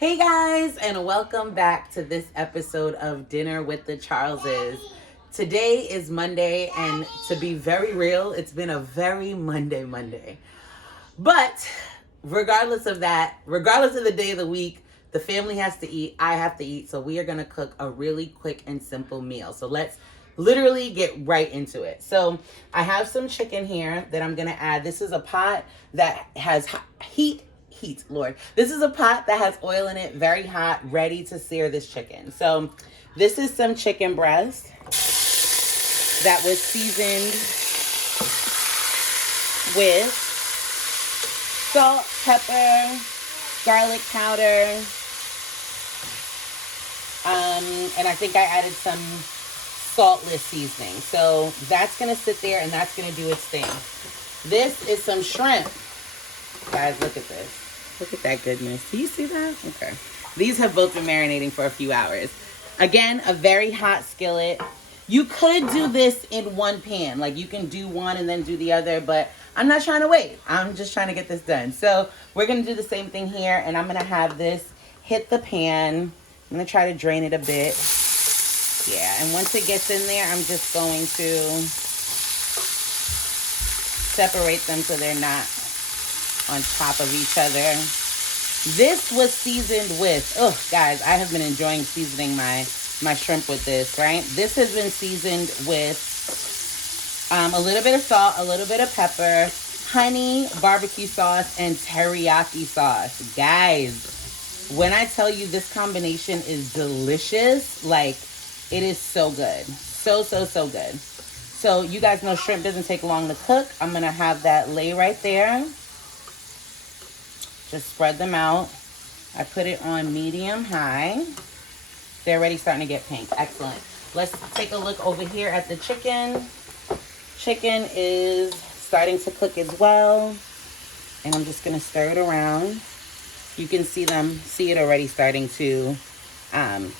Hey guys, and welcome back to this episode of Dinner with the Charleses. Today is Monday, and to be very real, it's been a very Monday. But regardless of that, regardless of the day of the week, the family has to eat, I have to eat, so we are gonna cook a really quick and simple meal. So let's literally get right into it. So I have some chicken here that I'm gonna add. This is a pot that has heat, Lord. This is a pot that has oil in it, very hot, ready to sear this chicken. So this is some chicken breast that was seasoned with salt, pepper, garlic powder, and I think I added some saltless seasoning. So that's gonna sit there and that's gonna do its thing. This is some shrimp. Guys, look at this. Look at that goodness. Do you see that? Okay. These have both been marinating for a few hours. Again, a very hot skillet. You could do this in one pan. Like, you can do one and then do the other, but I'm not trying to wait. I'm just trying to get this done. So we're going to do the same thing here, and I'm going to have this hit the pan. I'm going to try to drain it a bit. Yeah, and once it gets in there, I'm just going to separate them so they're not on top of each other. This was seasoned with, oh guys, I have been enjoying seasoning my shrimp with this, right? This has been seasoned with a little bit of salt, a little bit of pepper, honey, barbecue sauce, and teriyaki sauce. Guys, when I tell you this combination is delicious, like, it is so good. So good. So you guys know shrimp doesn't take long to cook. I'm going to have that lay right there. Just spread them out. I put it on medium-high. They're already starting to get pink. Excellent. Let's take a look over here at the chicken. Chicken is starting to cook as well. And I'm just going to stir it around. You can see it already starting to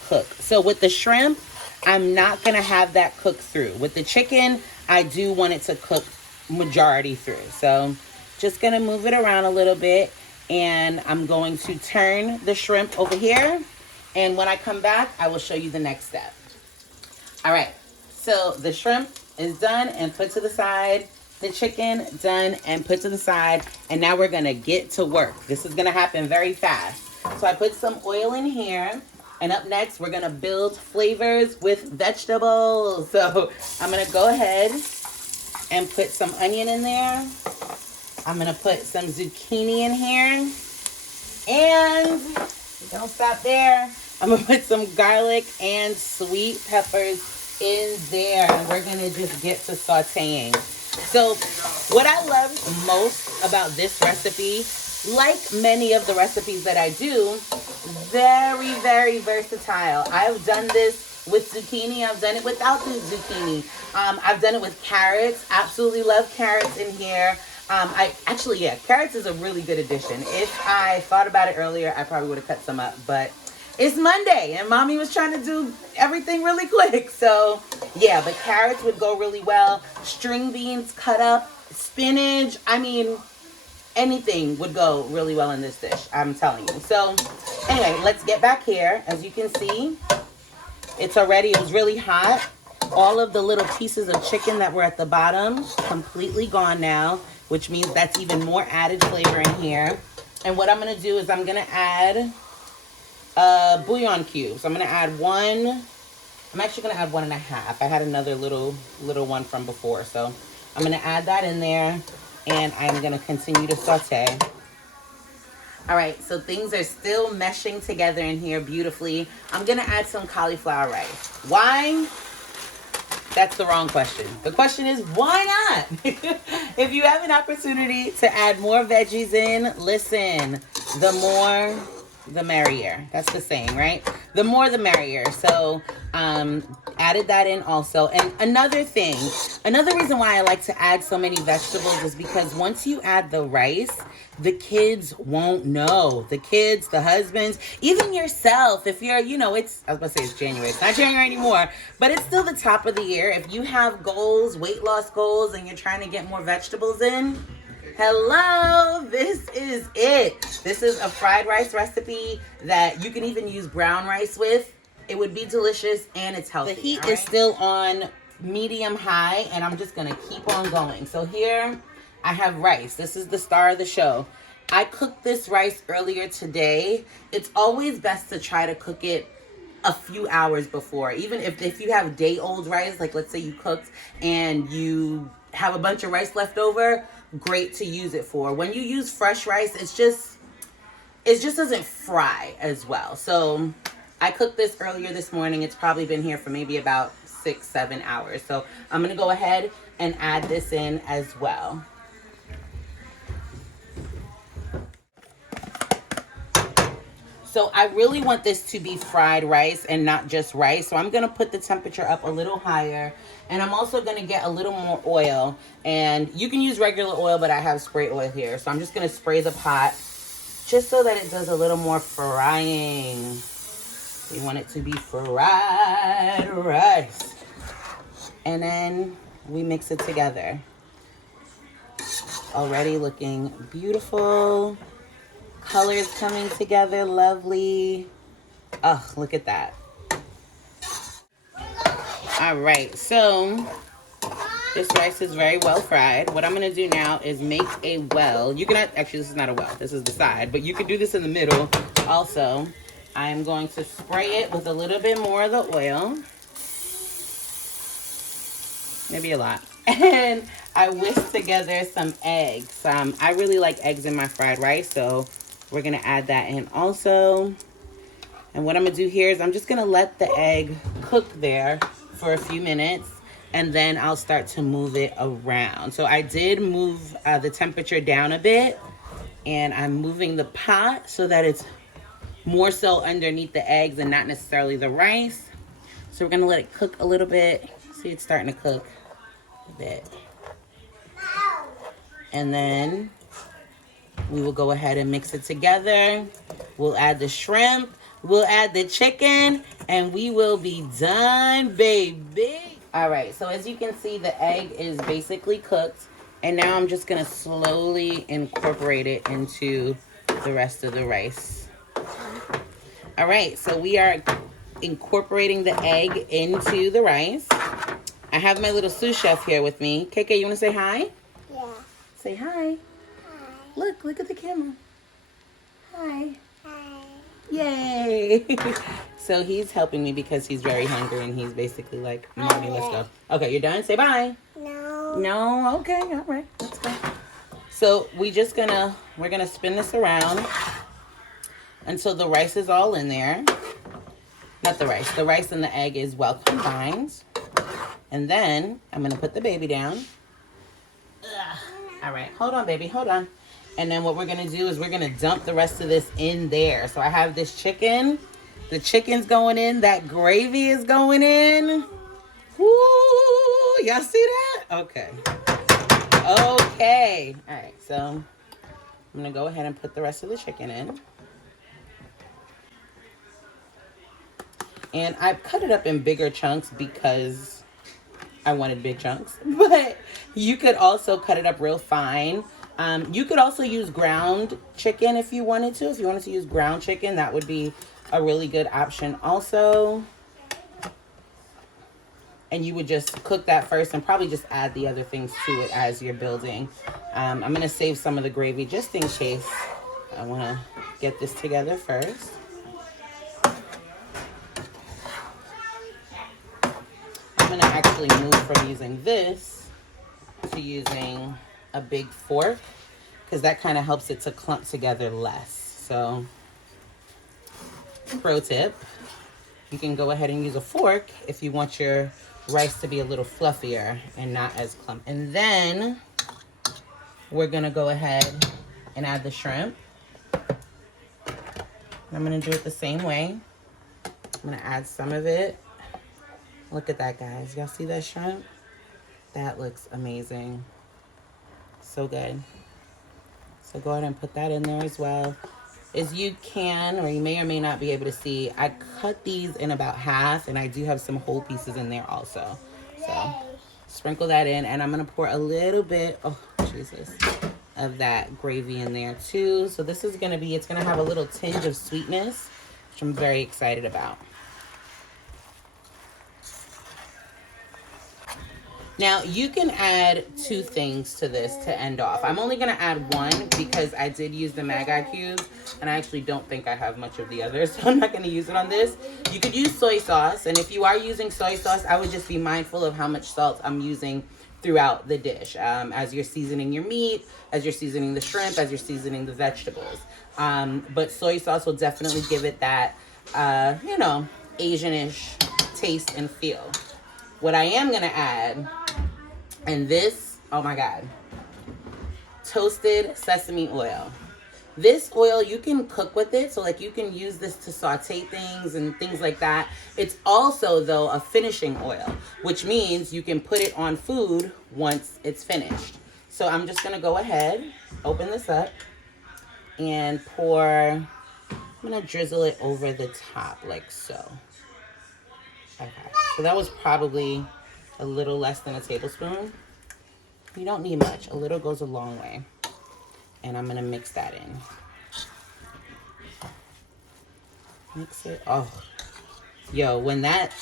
cook. So with the shrimp, I'm not going to have that cook through. With the chicken, I do want it to cook majority through. So just going to move it around a little bit. And I'm going to turn the shrimp over here. And when I come back, I will show you the next step. All right, so the shrimp is done and put to the side. The chicken done and put to the side. And now we're gonna get to work. This is gonna happen very fast. So I put some oil in here. And up next, we're gonna build flavors with vegetables. So I'm gonna go ahead and put some onion in there. I'm gonna put some zucchini in here. And don't stop there. I'm gonna put some garlic and sweet peppers in there. And we're gonna just get to sauteing. So what I love most about this recipe, like many of the recipes that I do, very versatile. I've done this with zucchini. I've done it without the zucchini. I've done it with carrots. Absolutely love carrots in here. Carrots is a really good addition. If I thought about it earlier, I probably would have cut some up, but it's Monday and mommy was trying to do everything really quick. So yeah, but carrots would go really well. String beans cut up, spinach. I mean, anything would go really well in this dish, I'm telling you. So anyway, let's get back here. As you can see, it was really hot. All of the little pieces of chicken that were at the bottom, completely gone now, which means that's even more added flavor in here. And what I'm gonna do is I'm gonna add bouillon cubes. I'm gonna add one. I'm actually gonna add 1.5. I had another little one from before. So I'm gonna add that in there and I'm gonna continue to saute. All right, so things are still meshing together in here beautifully. I'm gonna add some cauliflower rice. Why? That's the wrong question. The question is, why not? If you have an opportunity to add more veggies in, listen, the more, the merrier. That's the saying, right? The more, the merrier. So, added that in also. And another reason why I like to add so many vegetables is because once you add the rice, the kids won't know. The kids, the husbands, even yourself, if you're, I was going to say it's January. It's not January anymore, but it's still the top of the year. If you have goals, weight loss goals, and you're trying to get more vegetables in, Hello, this is it. This is a fried rice recipe that you can even use brown rice with. It would be delicious and it's healthy. The heat is still on medium high and I'm just gonna keep on going. So here I have rice. This is the star of the show. I cooked this rice earlier today. It's always best to try to cook it a few hours before. Even if you have day-old rice, like let's say you cooked and you have a bunch of rice left over, great to use it for. When you use fresh rice, it just doesn't fry as well. So I cooked this earlier this morning. It's probably been here for maybe about 6-7 hours. So I'm gonna go ahead and add this in as well. So I really want this to be fried rice and not just rice. So I'm going to put the temperature up a little higher. And I'm also going to get a little more oil. And you can use regular oil, but I have spray oil here. So I'm just going to spray the pot just so that it does a little more frying. We want it to be fried rice. And then we mix it together. Already looking beautiful. Colors coming together, lovely. Oh, look at that. All right, so this rice is very well fried. What I'm gonna do now is make a well. You can, actually this is not a well, this is the side, but you could do this in the middle also. I'm going to spray it with a little bit more of the oil. Maybe a lot. And I whisk together some eggs. I really like eggs in my fried rice, so we're gonna add that in also. And what I'm gonna do here is I'm just gonna let the egg cook there for a few minutes and then I'll start to move it around. So I did move the temperature down a bit and I'm moving the pot so that it's more so underneath the eggs and not necessarily the rice. So we're gonna let it cook a little bit. See, it's starting to cook a bit. And then we will go ahead and mix it together. We'll add the shrimp, we'll add the chicken, and we will be done, baby. All right, so as you can see, the egg is basically cooked. And now I'm just gonna slowly incorporate it into the rest of the rice. All right, so we are incorporating the egg into the rice. I have my little sous chef here with me. KK, you wanna say hi? Yeah. Say hi. Look at the camera. Hi. Hi. Yay. So he's helping me because he's very hungry and he's basically like, Mommy, let's go. Okay, you're done? Say bye. No. No? Okay, all right. Let's go. So we're gonna spin this around until the rice is all in there. Not the rice. The rice and the egg is well combined. And then I'm gonna put the baby down. Ugh. All right, hold on, baby, hold on. And then what we're gonna do is we're gonna dump the rest of this in there. So I have this chicken. The chicken's going in. That gravy is going in. Woo! Y'all see that? Okay. Okay. All right, so I'm gonna go ahead and put the rest of the chicken in. And I cut it up in bigger chunks because I wanted big chunks. But you could also cut it up real fine. You could also use ground chicken if you wanted to. If you wanted to use ground chicken, that would be a really good option also. And you would just cook that first and probably just add the other things to it as you're building. I'm going to save some of the gravy just in case. I want to get this together first. I'm going to actually move from using this to using a big fork because that kind of helps it to clump together less. So, pro tip, you can go ahead and use a fork if you want your rice to be a little fluffier and not as clumpy. And then we're gonna go ahead and add the shrimp. I'm gonna do it the same way. I'm gonna add some of it. Look at that, guys. Y'all see that shrimp? That looks amazing. So good. So go ahead and put that in there as well. As you can, or you may or may not be able to see, I cut these in about half, and I do have some whole pieces in there also. So sprinkle that in, and I'm gonna pour a little bit, oh Jesus, of that gravy in there too. So this is gonna be, it's gonna have a little tinge of sweetness, which I'm very excited about. Now you can add 2 things to this to end off. I'm only gonna add 1 because I did use the Magi cubes and I actually don't think I have much of the others, so I'm not gonna use it on this. You could use soy sauce, and if you are using soy sauce, I would just be mindful of how much salt I'm using throughout the dish, as you're seasoning your meat, as you're seasoning the shrimp, as you're seasoning the vegetables. But soy sauce will definitely give it that, you know, Asian-ish taste and feel. What I am gonna add, and this, oh my God, toasted sesame oil. This oil, you can cook with it, so like you can use this to saute things and things like that. It's also, though, a finishing oil, which means you can put it on food once it's finished. So I'm just gonna go ahead, open this up, and pour, I'm gonna drizzle it over the top like so. Okay, so that was probably a little less than a tablespoon. You don't need much. A little goes a long way. And I'm gonna mix that in. Mix it. Oh, yo, when that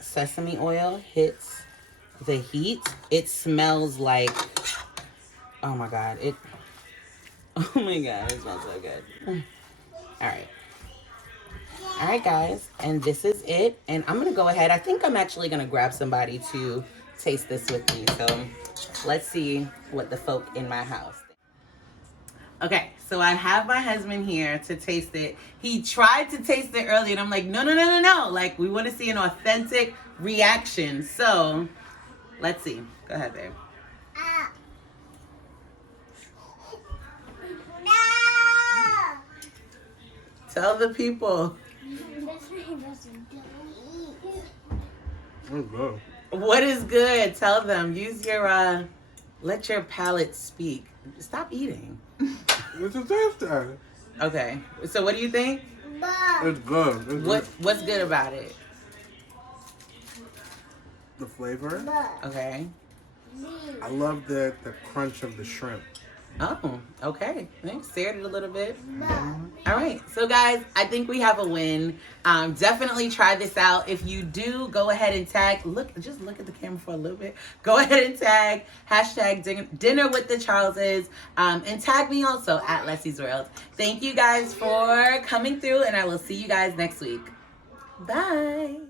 sesame oil hits the heat, it smells like, oh my God, it smells so good. All right, guys, and this is it. And I'm gonna go ahead. I think I'm actually gonna grab somebody to taste this with me. So let's see what the folk in my house think. Okay, so I have my husband here to taste it. He tried to taste it earlier, and I'm like, no. Like, we want to see an authentic reaction. So let's see. Go ahead, babe. Tell the people. That's good. What is good? Tell them. Use your, let your palate speak. Stop eating. It's a taste test. Okay. So what do you think? It's good. What's good about it? The flavor. Okay. I love the crunch of the shrimp. Oh, okay. Thanks. Seared it a little bit. All right. So, guys, I think we have a win. Definitely try this out. If you do, go ahead and tag. Just look at the camera for a little bit. Go ahead and tag #dinner with the Charleses, and tag me also at Leslie's World. Thank you guys for coming through, and I will see you guys next week. Bye.